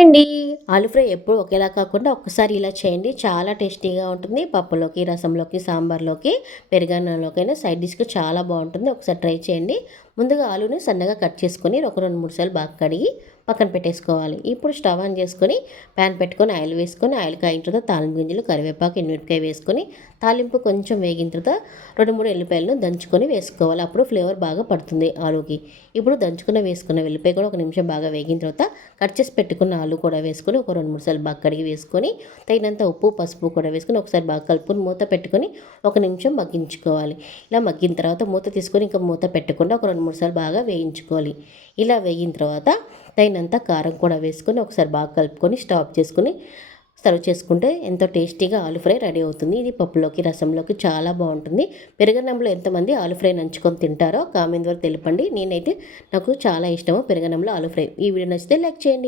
అండి. ఆలు ఫ్రై ఎప్పుడు ఒకేలా కాకుండా ఒక్కసారి ఇలా చేయండి. చాలా టేస్టీగా ఉంటుంది. పప్పులోకి, రసంలోకి, సాంబార్‌లోకి, పెరుగన్నంలోకైనా సైడ్ డిష్‌కి చాలా బావుంటుంది. ఒకసారి ట్రై చేయండి. ముందుగా ఆలుని సన్నగా కట్ చేసుకొని ఒక 2, 3 సార్లు బాగా కడిగి పక్కన పెట్టేసుకోవాలి. ఇప్పుడు స్టవ్ ఆన్ చేసుకొని పాన్ పెట్టుకొని ఆయిల్ వేసుకొని ఆయిల్ కాగిన తర్వాత తాలింపు గింజలు, కరివేపాకు, ఎండుమిరపకాయ వేసుకొని తాలింపు కొంచెం వేగిన తర్వాత 2, 3 ఎల్లిపాయలను దంచుకొని వేసుకోవాలి. అప్పుడు ఫ్లేవర్ బాగా పడుతుంది ఆలుకి. ఇప్పుడు వేసుకున్న వెల్లిపాయ కూడా ఒక నిమిషం బాగా వేగిన తర్వాత కట్ చేసి పెట్టుకున్న ఆలు కూడా వేసుకొని ఒక 2, 3 సార్లు బాగా కడిగి వేసుకొని తగినంత ఉప్పు, పసుపు కూడా వేసుకొని ఒకసారి బాగా కలుపుకొని మూత పెట్టుకొని ఒక నిమిషం మగ్గించుకోవాలి. ఇలా మగ్గిన తర్వాత మూత తీసుకొని ఇంకా మూత పెట్టకుండా ఒక 2, 3 సార్లు బాగా వేయించుకోవాలి. ఇలా వేగిన తర్వాత తగినంత కారం కూడా వేసుకొని ఒకసారి బాగా కలుపుకొని స్టాప్ చేసుకొని సర్వ్ చేసుకుంటే ఎంతో టేస్టీగా ఆలు ఫ్రై రెడీ అవుతుంది. ఇది పప్పులోకి, రసంలోకి చాలా బాగుంటుంది. పెరుగన్నంలో ఎంతమంది ఆలు ఫ్రై నంచుకొని తింటారో కామెంట్ ద్వారా తెలపండి. నేనైతే నాకు చాలా ఇష్టము పెరుగన్నంలో ఆలు ఫ్రై. ఈ వీడియో నచ్చితే లైక్ చేయండి.